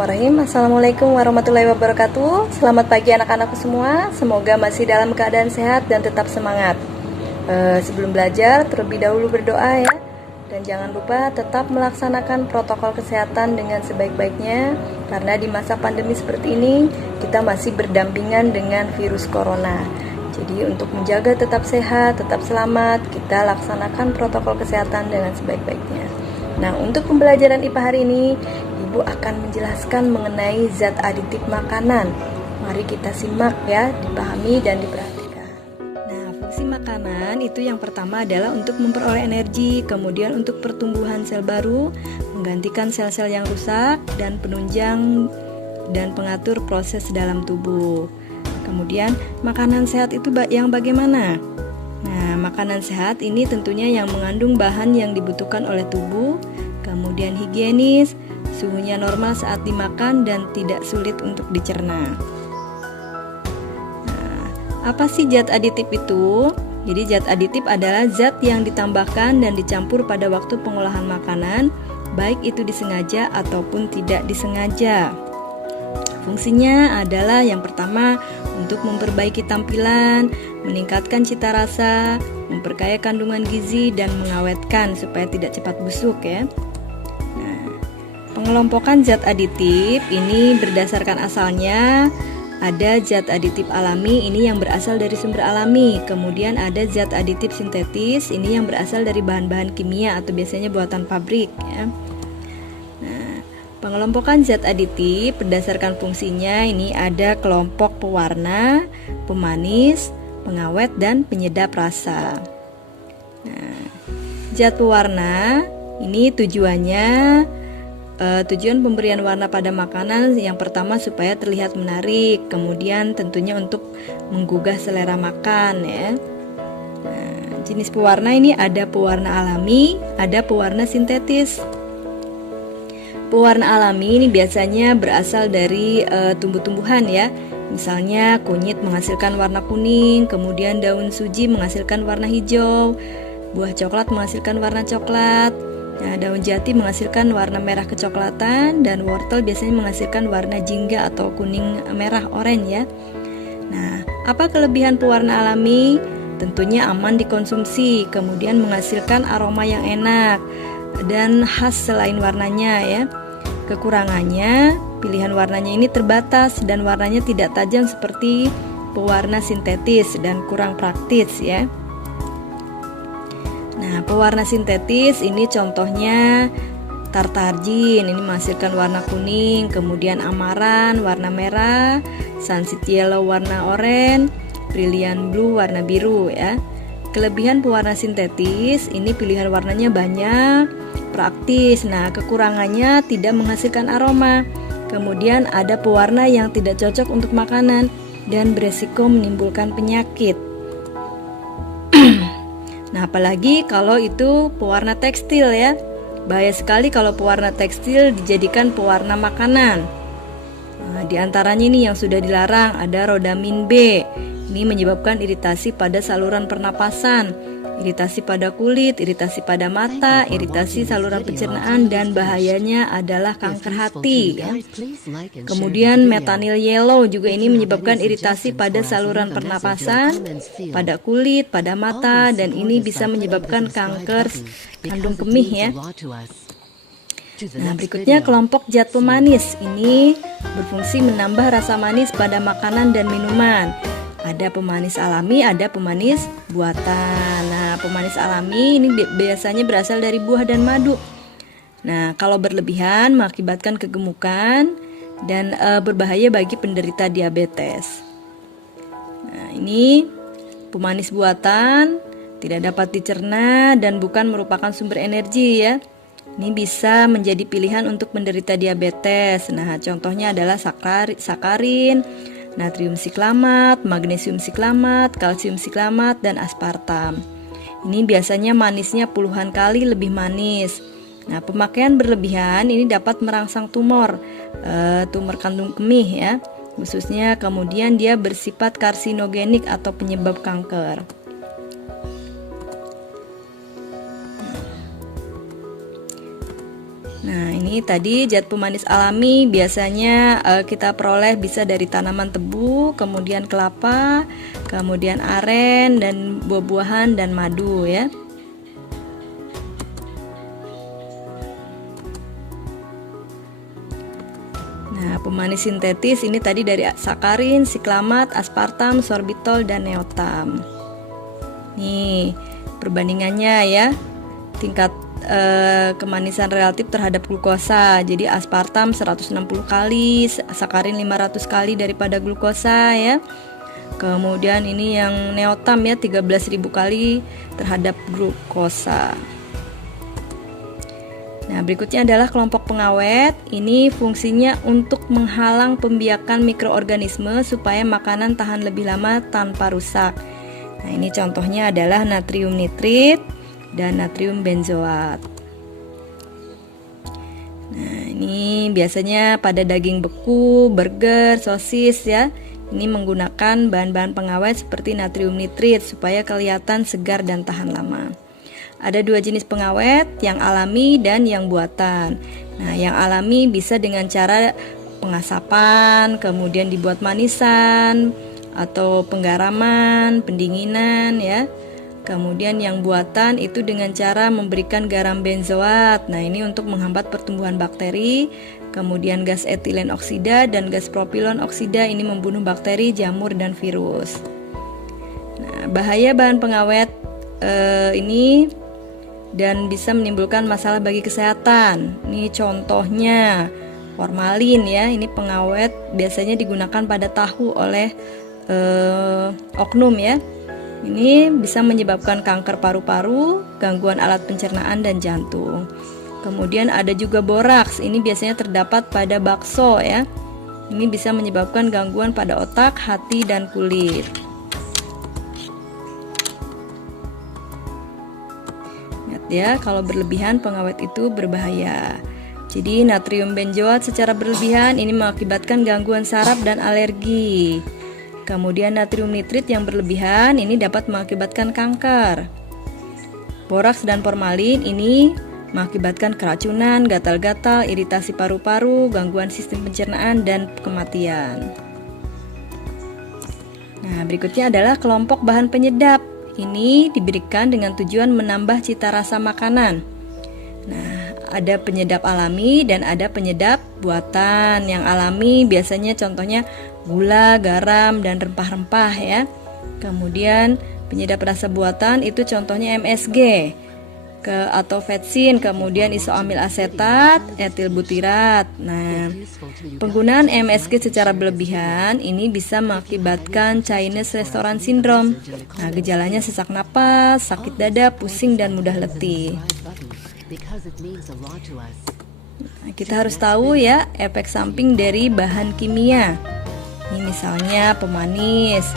Bismillahirrahmanirrahim. Assalamualaikum warahmatullahi wabarakatuh. Selamat pagi anak-anakku semua. Semoga masih dalam keadaan sehat dan tetap semangat. Sebelum belajar, terlebih dahulu berdoa ya. Dan jangan lupa tetap melaksanakan protokol kesehatan dengan sebaik-baiknya. Karena di masa pandemi seperti ini, kita masih berdampingan dengan virus corona. Jadi untuk menjaga tetap sehat, tetap selamat, kita laksanakan protokol kesehatan dengan sebaik-baiknya. Nah, untuk pembelajaran IPA hari ini, Ibu akan menjelaskan mengenai zat aditif makanan. Mari kita simak ya, dipahami dan diperhatikan. Nah, fungsi makanan itu yang pertama adalah untuk memperoleh energi, kemudian untuk pertumbuhan sel baru, menggantikan sel-sel yang rusak, dan penunjang dan pengatur proses dalam tubuh. Kemudian, makanan sehat itu yang bagaimana? Nah, makanan sehat ini tentunya yang mengandung bahan yang dibutuhkan oleh tubuh, kemudian higienis, suhunya normal saat dimakan dan tidak sulit untuk dicerna. Nah, apa sih zat aditif itu? Jadi zat aditif adalah zat yang ditambahkan dan dicampur pada waktu pengolahan makanan, baik itu disengaja ataupun tidak disengaja. Fungsinya adalah yang pertama untuk memperbaiki tampilan, meningkatkan cita rasa, memperkaya kandungan gizi dan mengawetkan supaya tidak cepat busuk ya. Pengelompokan zat aditif ini berdasarkan asalnya. Ada zat aditif alami, ini yang berasal dari sumber alami. Kemudian ada zat aditif sintetis, ini yang berasal dari bahan-bahan kimia atau biasanya buatan pabrik ya. Nah, pengelompokan zat aditif berdasarkan fungsinya ini ada kelompok pewarna, pemanis, pengawet, dan penyedap rasa. Nah, zat pewarna ini tujuan pemberian warna pada makanan yang pertama supaya terlihat menarik, kemudian tentunya untuk menggugah selera makan ya. Nah, jenis pewarna ini ada pewarna alami, ada pewarna sintetis. Pewarna alami ini biasanya berasal dari tumbuh-tumbuhan ya. Misalnya kunyit menghasilkan warna kuning, kemudian daun suji menghasilkan warna hijau, buah coklat menghasilkan warna coklat. Nah, daun jati menghasilkan warna merah kecoklatan dan wortel biasanya menghasilkan warna jingga atau kuning merah oranye ya. Nah, apa kelebihan pewarna alami? Tentunya aman dikonsumsi, kemudian menghasilkan aroma yang enak dan khas selain warnanya ya. Kekurangannya, pilihan warnanya ini terbatas dan warnanya tidak tajam seperti pewarna sintetis dan kurang praktis ya. Nah, pewarna sintetis ini contohnya tartarjin, ini menghasilkan warna kuning, kemudian amaran warna merah, sunset yellow warna oranye, brilliant blue warna biru ya. Kelebihan pewarna sintetis ini pilihan warnanya banyak, praktis. Nah, kekurangannya tidak menghasilkan aroma. Kemudian ada pewarna yang tidak cocok untuk makanan dan beresiko menimbulkan penyakit. Nah, apalagi kalau itu pewarna tekstil ya. Bahaya sekali kalau pewarna tekstil dijadikan pewarna makanan. Nah, di antaranya ini yang sudah dilarang ada rodamin B. Ini menyebabkan iritasi pada saluran pernapasan, iritasi pada kulit, iritasi pada mata, iritasi saluran pencernaan, dan bahayanya adalah kanker hati ya. Kemudian metanyl yellow juga ini menyebabkan iritasi pada saluran pernapasan, pada kulit, pada mata, dan ini bisa menyebabkan kanker kandung kemih ya. Nah, berikutnya kelompok zat pemanis ini berfungsi menambah rasa manis pada makanan dan minuman. Ada pemanis alami, ada pemanis buatan. Nah, pemanis alami ini biasanya berasal dari buah dan madu. Nah, kalau berlebihan mengakibatkan kegemukan dan berbahaya bagi penderita diabetes. Nah, ini pemanis buatan tidak dapat dicerna dan bukan merupakan sumber energi ya. Ini bisa menjadi pilihan untuk penderita diabetes. Nah, contohnya adalah sakarin, natrium siklamat, magnesium siklamat, kalsium siklamat, dan aspartam. Ini biasanya manisnya puluhan kali lebih manis. Nah, pemakaian berlebihan ini dapat merangsang tumor kandung kemih ya, khususnya kemudian dia bersifat karsinogenik atau penyebab kanker. Nah, ini tadi zat pemanis alami biasanya kita peroleh bisa dari tanaman tebu, kemudian kelapa, kemudian aren dan buah-buahan dan madu ya. Nah, pemanis sintetis ini tadi dari sakarin, siklamat, aspartam, sorbitol dan neotam. Nih, perbandingannya ya. Tingkat kemanisan relatif terhadap glukosa. Jadi aspartam 160 kali, sakarin 500 kali daripada glukosa ya. Kemudian ini yang neotam ya 13.000 kali terhadap glukosa. Nah, berikutnya adalah kelompok pengawet. Ini fungsinya untuk menghalang pembiakan mikroorganisme supaya makanan tahan lebih lama tanpa rusak. Nah, ini contohnya adalah natrium nitrit dan natrium benzoat. Nah, ini biasanya pada daging beku, burger, sosis ya. Ini menggunakan bahan-bahan pengawet seperti natrium nitrit supaya kelihatan segar dan tahan lama. Ada dua jenis pengawet, yang alami dan yang buatan. Nah, yang alami bisa dengan cara pengasapan, kemudian dibuat manisan atau penggaraman, pendinginan ya. Kemudian yang buatan itu dengan cara memberikan garam benzoat. Nah, ini untuk menghambat pertumbuhan bakteri. Kemudian gas etilen oksida dan gas propilon oksida ini membunuh bakteri, jamur dan virus. Nah, bahaya bahan pengawet ini dan bisa menimbulkan masalah bagi kesehatan. Ini contohnya formalin ya. Ini pengawet biasanya digunakan pada tahu oleh oknum ya. Ini bisa menyebabkan kanker paru-paru, gangguan alat pencernaan dan jantung. Kemudian ada juga boraks. Ini biasanya terdapat pada bakso ya. Ini bisa menyebabkan gangguan pada otak, hati dan kulit. Ingat ya, kalau berlebihan pengawet itu berbahaya. Jadi natrium benzoat secara berlebihan ini mengakibatkan gangguan saraf dan alergi. Kemudian natrium nitrit yang berlebihan ini dapat mengakibatkan kanker. Boraks dan formalin ini mengakibatkan keracunan, gatal-gatal, iritasi paru-paru, gangguan sistem pencernaan, dan kematian. Nah, berikutnya adalah kelompok bahan penyedap. Ini diberikan dengan tujuan menambah cita rasa makanan. Nah, ada penyedap alami dan ada penyedap buatan. Yang alami biasanya contohnya gula, garam, dan rempah-rempah ya. Kemudian penyedap rasa buatan itu contohnya MSG atau vetsin, kemudian isoamil asetat, etil butirat. Nah, penggunaan MSG secara berlebihan ini bisa mengakibatkan Chinese Restaurant Syndrome. Nah, gejalanya sesak napas, sakit dada, pusing, dan mudah letih. Nah, kita harus tahu ya efek samping dari bahan kimia. Ini misalnya pemanis,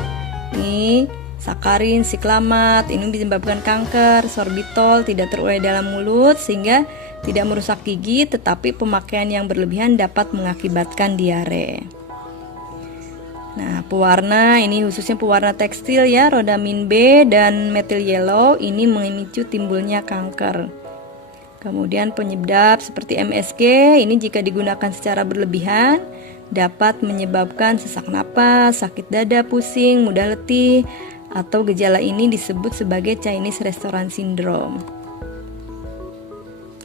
ini sakarin, siklamat, ini menyebabkan kanker, sorbitol tidak terurai dalam mulut sehingga tidak merusak gigi, tetapi pemakaian yang berlebihan dapat mengakibatkan diare. Nah, pewarna ini khususnya pewarna tekstil ya, rodamin B dan methyl yellow ini memicu timbulnya kanker. Kemudian penyedap seperti MSG ini jika digunakan secara berlebihan dapat menyebabkan sesak napas, sakit dada, pusing, mudah letih, atau gejala ini disebut sebagai Chinese Restaurant Syndrome.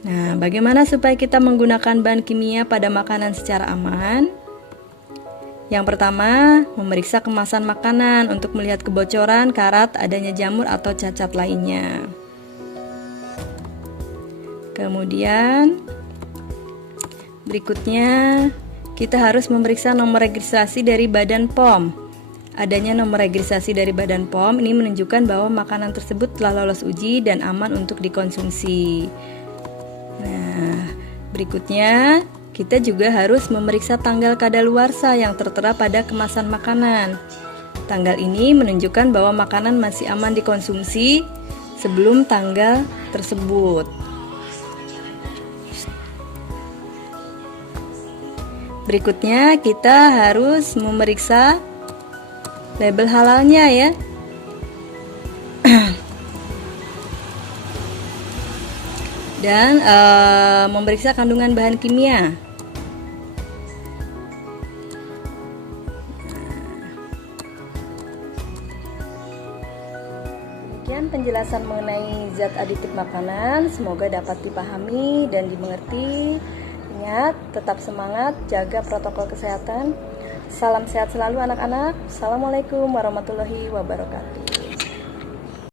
Nah, bagaimana supaya kita menggunakan bahan kimia pada makanan secara aman? Yang pertama, memeriksa kemasan makanan untuk melihat kebocoran, karat, adanya jamur atau cacat lainnya. Kemudian, berikutnya kita harus memeriksa nomor registrasi dari Badan POM. Adanya nomor registrasi dari Badan POM ini menunjukkan bahwa makanan tersebut telah lolos uji dan aman untuk dikonsumsi. Nah, berikutnya kita juga harus memeriksa tanggal kadaluarsa yang tertera pada kemasan makanan. Tanggal ini menunjukkan bahwa makanan masih aman dikonsumsi sebelum tanggal tersebut. Berikutnya kita harus memeriksa label halalnya ya. dan memeriksa kandungan bahan kimia. Demikian penjelasan mengenai zat aditif makanan, semoga dapat dipahami dan dimengerti. Ingat, tetap semangat, jaga protokol kesehatan. Salam sehat selalu anak-anak. Assalamualaikum warahmatullahi wabarakatuh.